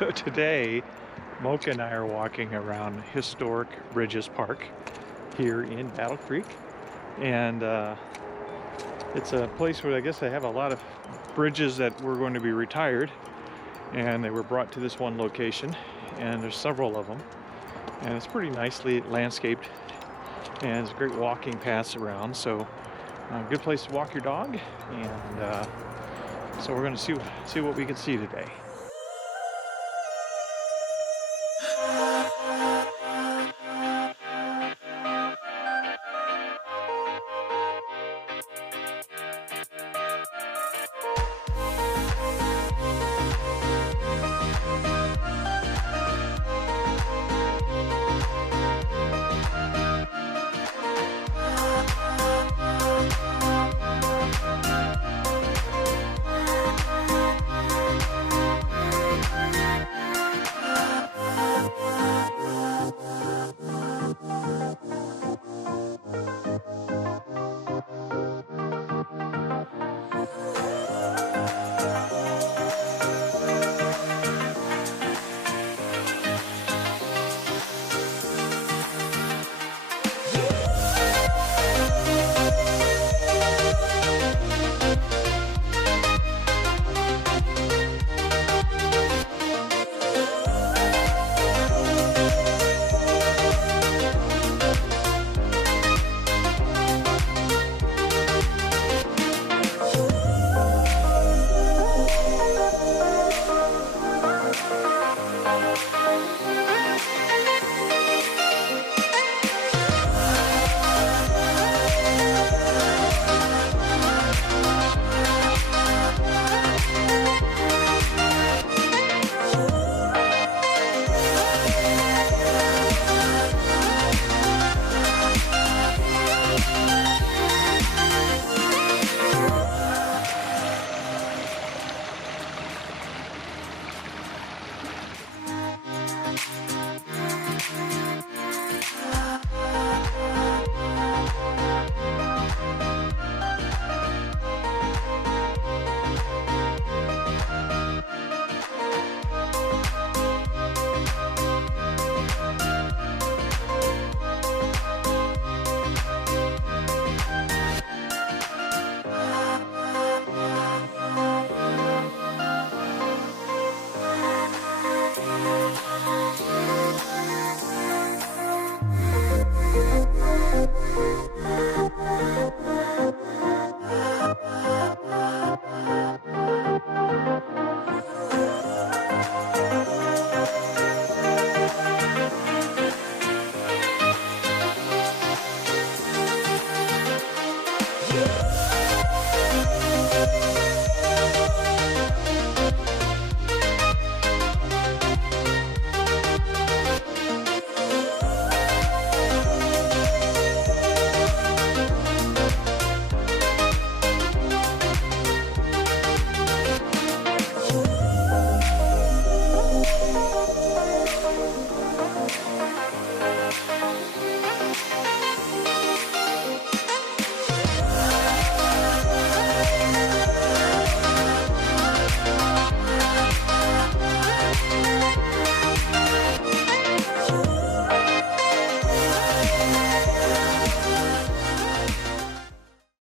So today, Mocha and I are walking around historic Bridges Park here in Battle Creek. And it's a place where I guess they have a lot of bridges that were going to be retired. And they were brought to this one location. And there's several of them. And it's pretty nicely landscaped. And it's great walking paths around. So good place to walk your dog. And so we're going to see what we can see today.